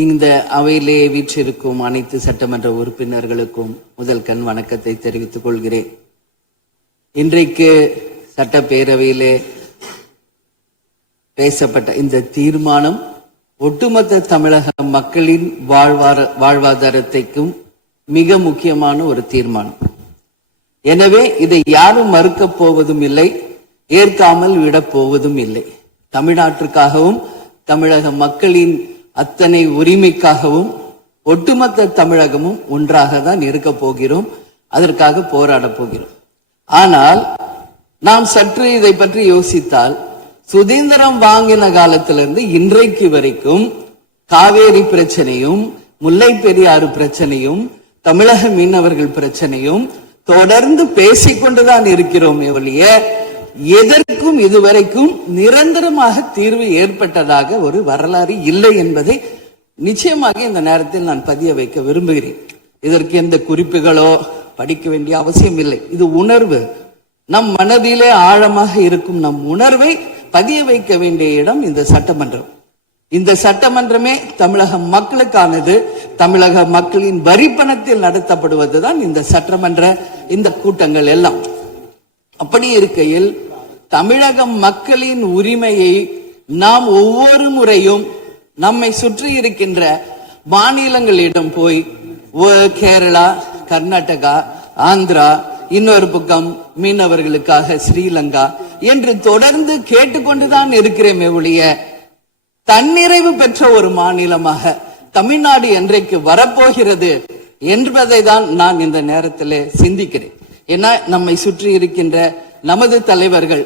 இந்த அவையிலே வீற்றிருக்கும் அனைத்து சட்டமன்ற உறுப்பினர்களுக்கும் முதல் கண் வணக்கத்தை தெரிவித்துக் கொள்கிறேன். இன்றைக்கு சட்டப்பேரவையிலே பேசப்பட்ட இந்த தீர்மானம் ஒட்டுமொத்த தமிழக மக்களின் வாழ்வாதாரத்தைக்கும் மிக முக்கியமான ஒரு தீர்மானம். எனவே இதை யாரும் மறுக்கப் போவதும் இல்லை, ஏற்காமல் விடப் போவதும் இல்லை. தமிழ்நாட்டிற்காகவும் தமிழக மக்களின் அத்தனை உரிமைக்காகவும் ஒட்டுமொத்த தமிழகமும் ஒன்றாக தான் இருக்க போகிறோம், அதற்காக போராட போகிறோம். ஆனால் நாம் சற்று இதை பற்றி யோசித்தால், சுதந்திரம் வாங்கின காலத்திலிருந்து இன்றைக்கு வரைக்கும் காவேரி பிரச்சனையும் முல்லை பெரியாறு பிரச்சனையும் தமிழக மீனவர்கள் பிரச்சனையும் தொடர்ந்து பேசிக்கொண்டுதான் இருக்கிறோம். ஒழிய எதற்கும் இதுவரைக்கும் நிரந்தரமாக தீர்வு ஏற்பட்டதாக ஒரு வரலாறு இல்லை என்பதை நிச்சயமாக இந்த நேரத்தில் நான் பதிய வைக்க விரும்புகிறேன். இதற்கு எந்த குறிப்புகளோ படிக்க வேண்டிய அவசியம் இல்லை. இது உணர்வு, நம் மனதிலே ஆழமாக இருக்கும் நம் உணர்வை பதிய வைக்க வேண்டிய இடம் இந்த சட்டமன்றம். இந்த சட்டமன்றமே தமிழக மக்களுக்கானது. தமிழக மக்களின் வரி பணத்தில் நடத்தப்படுவதுதான் இந்த சட்டமன்ற இந்த கூட்டங்கள் எல்லாம். அப்படி இருக்கையில் தமிழக மக்களின் உரிமையை நாம் ஒவ்வொரு முறையும் நம்மை சுற்றி இருக்கின்ற மாநிலங்களிடம் போய் கேரளா, கர்நாடகா, ஆந்திரா, இன்னொரு பக்கம் மீனவர்களுக்காக ஸ்ரீலங்கா என்று தொடர்ந்து கேட்டுக்கொண்டுதான் இருக்கிறேன். ஒழிய தன்னிறைவு பெற்ற ஒரு மாநிலமாக தமிழ்நாடு என்றைக்கு வரப்போகிறது என்பதை தான் நான் இந்த நேரத்தில் சிந்திக்கிறேன். ஏன்னா நம்மை சுற்றி இருக்கின்ற நமது தலைவர்கள்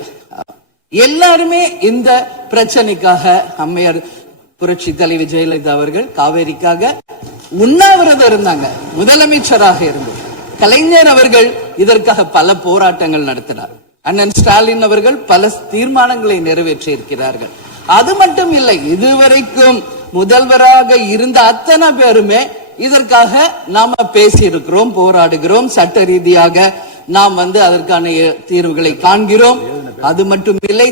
எல்லாருமே இந்த பிரச்சனைக்காக, அம்மையார் புரட்சி தலைவி ஜெயலலிதா அவர்கள் காவேரிக்காக உண்ணாவிரதம் இருந்தாங்க, முதலமைச்சராக இருந்தது. கலைஞர் அவர்கள் இதற்காக பல போராட்டங்கள் நடத்தினார். அண்ணன் ஸ்டாலின் அவர்கள் பல தீர்மானங்களை நிறைவேற்றி இருக்கிறார்கள். அது மட்டும் இல்லை, இதுவரைக்கும் முதல்வராக இருந்த அத்தனை பேருமே இதற்காக நாம பேசி இருக்கிறோம், போராடுகிறோம், சட்ட ரீதியாக நாம் அதற்கான தீர்வுகளை காண்கிறோம். அது மட்டும் இல்லை,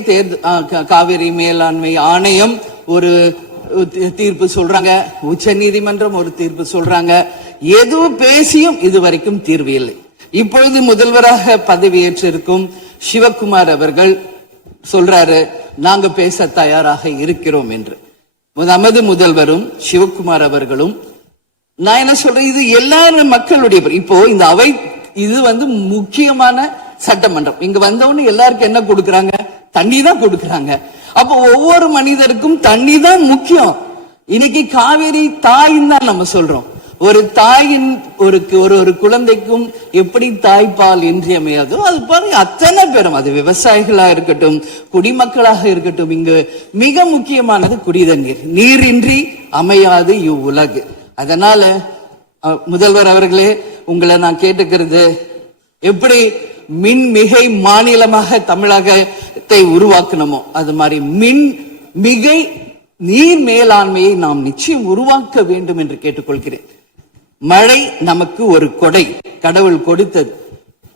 காவிரி மேலாண்மை ஆணையம் ஒரு தீர்ப்பு சொல்றாங்க, உச்ச நீதிமன்றம் ஒரு தீர்ப்பு சொல்றாங்க. எதுவும் பேசியும் இதுவரைக்கும் தீர்வு இல்லை. இப்பொழுது முதல்வராக பதவியேற்றிருக்கும் சிவகுமார் அவர்கள் சொல்றாரு, நாங்க பேச தயாராக இருக்கிறோம் என்று. நமது முதல்வரும் சிவகுமார் அவர்களும், நான் என்ன சொல்றேன், இது எல்லாரும் மக்களுடைய, இப்போ இந்த அவை இது முக்கியமான சட்டமன்றம். இங்க வந்தவொன்னு எல்லாருக்கும் என்ன கொடுக்கறாங்க? தண்ணி தான் கொடுக்கறாங்க. அப்போ ஒவ்வொரு மனிதருக்கும் தண்ணி தான் முக்கியம். இன்னைக்கு காவேரி தாயின் தான் நம்ம சொல்றோம். ஒரு தாயின் ஒரு குழந்தைக்கும் எப்படி தாய்ப்பால் இன்றியமையாதோ அது பாருங்க, அத்தனை பேரும், அது விவசாயிகளா இருக்கட்டும், குடிமக்களாக இருக்கட்டும், இங்கு மிக முக்கியமானது குடிதண்ணீர். நீரின்றி அமையாது இவ்வுலகு. அதனால முதல்வர் அவர்களே, உங்களை நான் கேட்டுக்கிறது, எப்படி மின் மிகை மாநிலமாக தமிழகத்தை உருவாக்கணுமோ அது மாதிரி மின் மிகை நீர் மேலாண்மையை நாம் நிச்சயம் உருவாக்க வேண்டும் என்று கேட்டுக்கொள்கிறேன். மழை நமக்கு ஒரு கொடை, கடவுள் கொடுத்தது.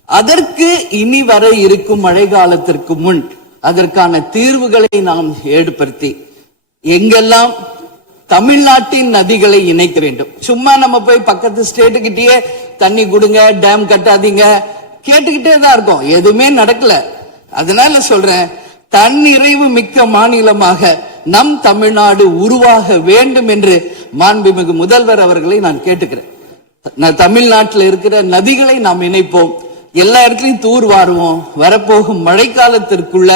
அதற்கு இனி வர இருக்கும் மழை காலத்திற்கு முன் அதற்கான தீர்வுகளை நாம் ஏற்படுத்தி எங்கெல்லாம் தமிழ்நாட்டின் நதிகளை இணைக்க வேண்டும். சும்மா நம்ம போய் பக்கத்து ஸ்டேட்டுக்கிட்டே தண்ணி கொடுங்க, டேம் கட்டாதீங்க கேட்டுக்கிட்டே தான் இருக்கோம், எதுவுமே நடக்கல. அதனால சொல்றேன், தன்னிறைவு மிக்க மாநிலமாக நம் தமிழ்நாடு உருவாக வேண்டும் என்று மாண்புமிகு முதல்வர் அவர்களை நான் கேட்டுக்கிறேன். தமிழ்நாட்டில் இருக்கிற நதிகளை நாம் இணைப்போம், எல்லா இடத்துலையும் தூர் வாருவோம். வரப்போகும் மழைக்காலத்திற்குள்ள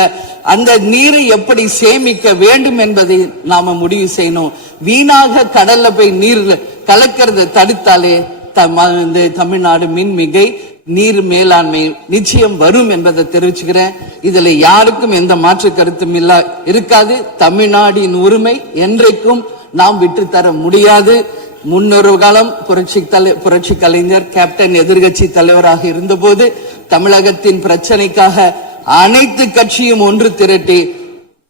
அந்த நீரை எப்படி சேமிக்க வேண்டும் என்பதை நாம முடிவு செய்யணும். வீணாக கடல்ல போய் நீர் கலக்கிறத தடுத்தாலே தமிழ்நாடு மின்மிகை நீர் மேலாண்மை நிச்சயம் வரும் என்பதை தெரிவிச்சுக்கிறேன். இதுல யாருக்கும் எந்த மாற்று கருத்தும் இருக்காது. தமிழ்நாடின் உரிமை என்றைக்கும் நாம் விட்டு தர முடியாது. முன்னொரு காலம் புரட்சி கலைஞர் கேப்டன் எதிர்கட்சி தலைவராக இருந்தபோது தமிழகத்தின் பிரச்சனைக்காக அனைத்து கட்சியும் ஒன்று திரட்டி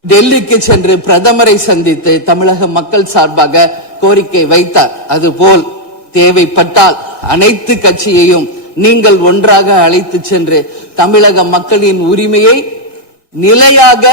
டெல்லிக்கு சென்று பிரதமரை சந்தித்து தமிழக மக்கள் சார்பாக கோரிக்கை வைத்தார். அதுபோல் தேவைப்பட்டால் அனைத்து கட்சியையும் நீங்கள் ஒன்றாக அழைத்து சென்று தமிழக மக்களின் உரிமையை நிலையாக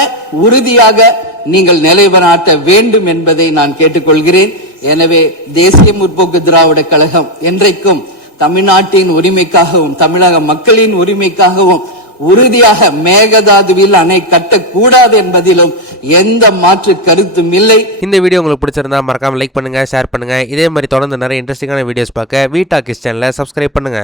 உறுதியாக நீங்கள் நிலைநாட்ட வேண்டும் என்பதை நான் கேட்டுக்கொள்கிறேன். எனவே தேசிய முற்போக்கு திராவிட கழகம் என்றைக்கும் தமிழ்நாட்டின் உரிமைக்காகவும் தமிழக மக்களின் உரிமைக்காகவும் உறுதியாக மேகதாதுவில் அணை கட்டக்கூடாது என்பதிலும் எந்த மாற்று கருத்தும் இல்லை. இந்த வீடியோ உங்களுக்கு பிடிச்சிருந்தா மறக்காம லைக் பண்ணுங்க, ஷேர் பண்ணுங்க. இதே மாதிரி தொடர்ந்து நிறைய இன்ட்ரெஸ்டிங்கான வீடியோஸ் பார்க்க வீ டாக்கிஸ் சேனலை சப்ஸ்கிரைப் பண்ணுங்க.